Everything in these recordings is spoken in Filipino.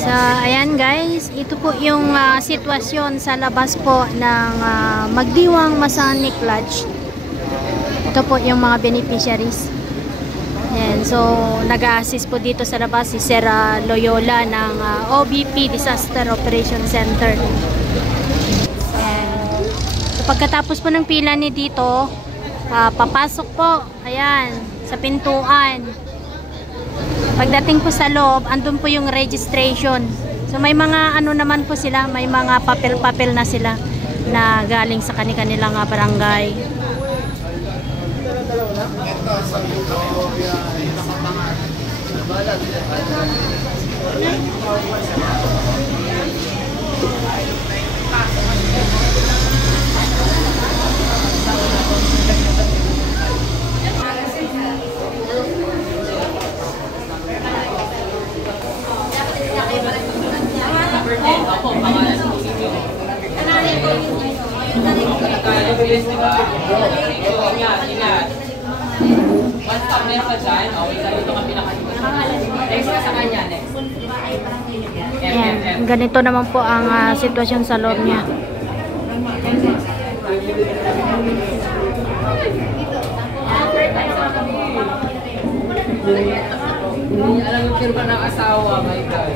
So, ayan guys, ito po yung sitwasyon sa labas po ng Magdiwang Masonic Lodge. Ito po yung mga beneficiaries. Ayan, so nag-a-assist po dito sa labas si Sir Loyola ng OBP Disaster Operation Center. Ayan. So, pagkatapos po ng pila ni dito, papasok po, ayan, sa pintuan. Pagdating po sa loob, andun po yung registration. So may mga ano naman po sila, may mga papel-papel na sila na galing sa kanilang barangay. Once stop meron ka dyan, okay, dito ka next ka sa kanya, next. Ayan, ganito naman po ang sitwasyon sa loob niya. Alam mo, firma ng asawa, my God.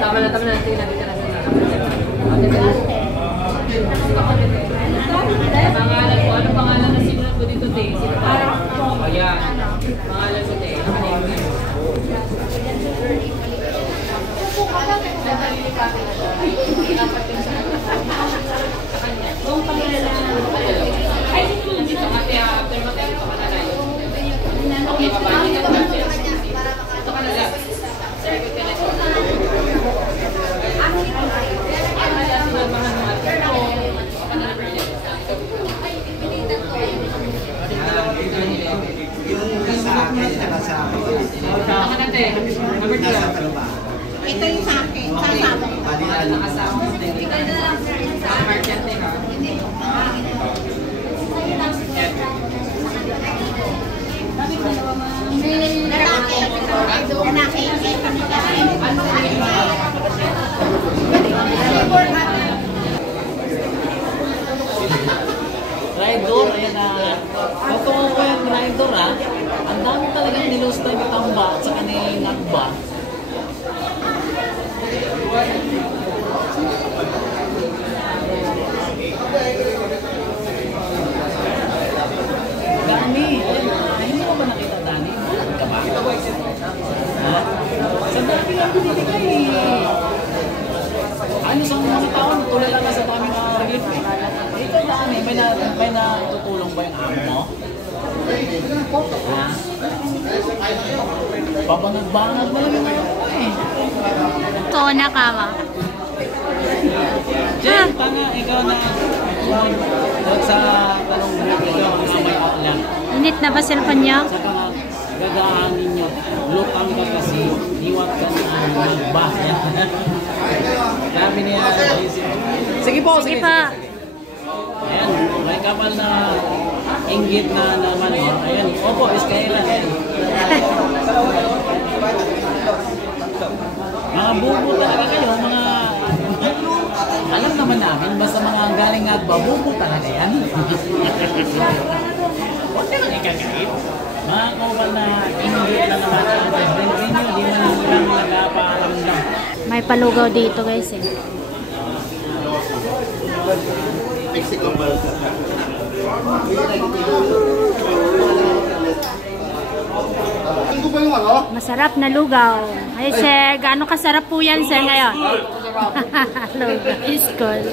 Tama na, tingnan natin na. Pangalan ko, ano pangalan na sinulat ko dito, Tay? Ayan. Pangalan ko, Tay. Ay, dito nga, Tay. After matay, ito ka na lang. Okay, mabalik ka na. Ito ka na lang. Sir, ito ka na. Ito yung sa akin. Sasama ko. Nakasama ko. Ikaw na lang, sir. Sa merchant, ha? Rider, ayan na. Totoo ko yung rider ha. Ang dami talagang nilusta yung tamba at sa kanilang nagba. Dani, hindi mo ba nakita Dani? Ka ba? Sa dami lang binibigay eh. Ano sa mga tao, tulala ka sa dami mga relief eh. Ito Dani, may natutulong ba yung amo mo? Ha? Babangag-bangag mo lang yung ako eh. So, nakama. Jen, tanga, ikaw na sa tanong mo, ikaw ang may outlet. Init na ba cellphone niya? Saka gagaanin nyo, lutang ka kasi, iwat ka na magba. Dami niya. Sige po, sige. Ayan, may kapal na inggit na naman. Ayan, opo, iskailan. Mga bubo talaga kayo, mga alam naman namin, basta mga galing nga ba, bubo talaga yan. Huwag ka lang ikakait. Mga kapal na inggit na naman ang president ninyo, di man lang nagpaparamdam. May palugaw dito guys eh. Mexican burger. Ano ba yung ano? Masarap na lugaw. Ay sir, gaano kasarap po yan sir ngayon? Lugaw is good.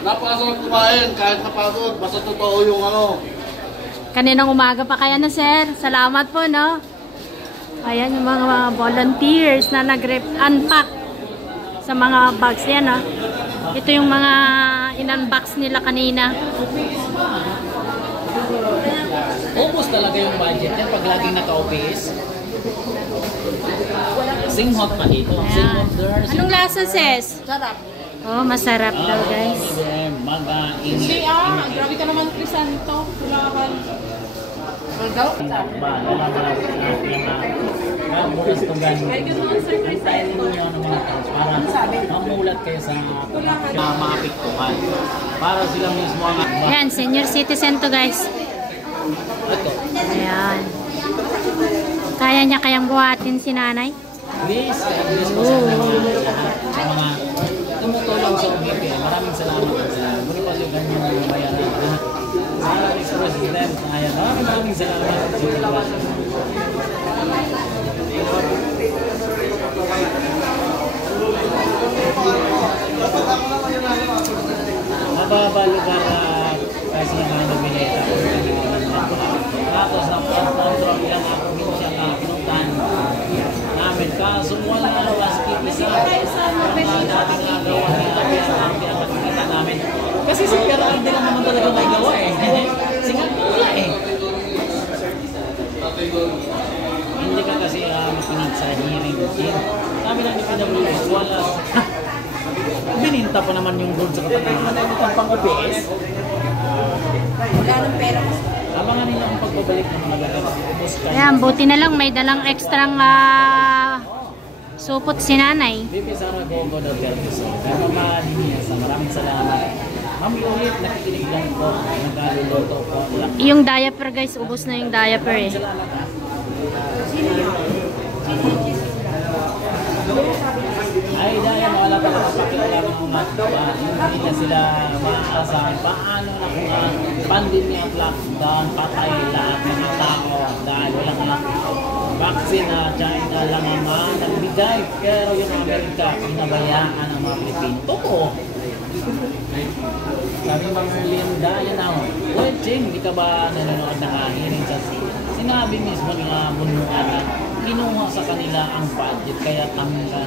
Napakasarap kumain kahit napagod. Basta totoo yung ano. Kaninang umaga pa kaya na sir. Salamat po no. Ayan yung mga volunteers na nag-unpack sa mga bags yan ha. Ito yung mga in-unbox nila kanina. Ubus talaga yung budget yan pag laging naka-office. Singhot pa dito. Singhot there. Anong lasa sis? Sarap. Oh, masarap daw guys. Hindi Grabe ka naman, Crisanto. Kulaban. Ba, magulat kayo sa maapektuhan. Para sila mismo ang... Ayan, senior citizen to guys. Ito. Ayan. Kaya niya kayang buhatin si nanay? Please, please po sa mga tumutulong sa UBP. Maraming salamat po sa muli pa yung kanyang bayaran. Sa ex-president na ayan, maraming salamat sa sitwasyon. Mababa lugar kasi nga nabineta. Tapos control lang ang probinsya na pinuntahan namin. Kaso wala na maskip isa ang dating nagawa nila kaya nakikita namin. Kasi si Pierre din lang naman talaga may gawa eh. Kasi nga wala eh. Hindi ka kasi makinig sa hearing. Sabi lang ni PWS, wala. Bininta pa naman yung gold sa katangahan. Ano itong pang-OPS? Wala ng pera. Abangan nila ang pagbabalik ng mga galas. Ayan, buti na lang may dalang ekstrang supot si nanay. Bibi Sara Gogo del Perpiso. Kaya mamahali niya sa maraming salamat. Ma'am Yulit, nakikinig lang po. Nagkaluluto po. Yung diaper guys, ubos na yung diaper eh. Salamat ha. Ay, dahil wala pa nakapakilala ng mga hindi na sila maaasahan. Paano na kung pandemya ang lockdown, patay lahat ng mga tao dahil walang vaccine na China lang ang nagbigay. Pero yung Amerika, pinabayaan ang mga Pilipino. Totoo. Sabi mga Linda, yan ang, well, Ching, hindi ka ba nanonood ng hearing sa sinabi mismo ng mga bunuan na kinuha sa kanila ang budget kaya tangga.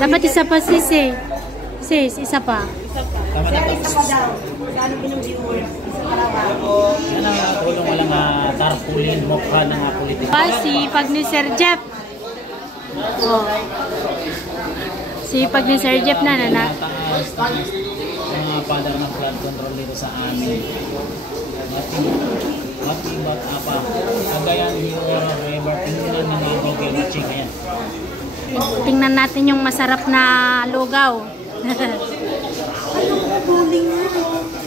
Dapat isa pa sis eh. Sis, isa pa. Tama na to. Isa pa daw. Gano'n binong-viewer? Isa pa daw ba? Yan ang tulong walang tarpaulin mukha ng politiko. Sipag ni Sir Jeff. Oh. Sipag ni Sir Jeff na nana. Taas. Mga father ng flood control dito sa amin. Matibat apa. Kagayan Hiora River. Tingnan ng mga Rogelaching. Ayan. Tingnan natin yung masarap na lugaw. Bowling na.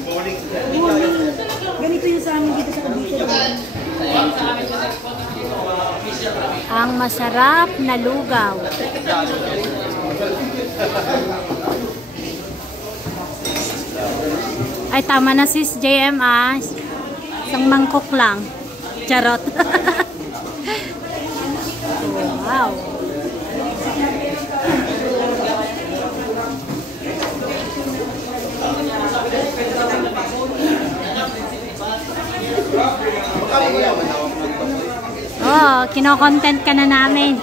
Bowling. Ganito yung sa amin dito sa Cavite. Ang masarap na lugaw. Ay, tama na sis JM ah. Isang mangkok lang. Charot. Wow. Oh, kino-content ka na namin.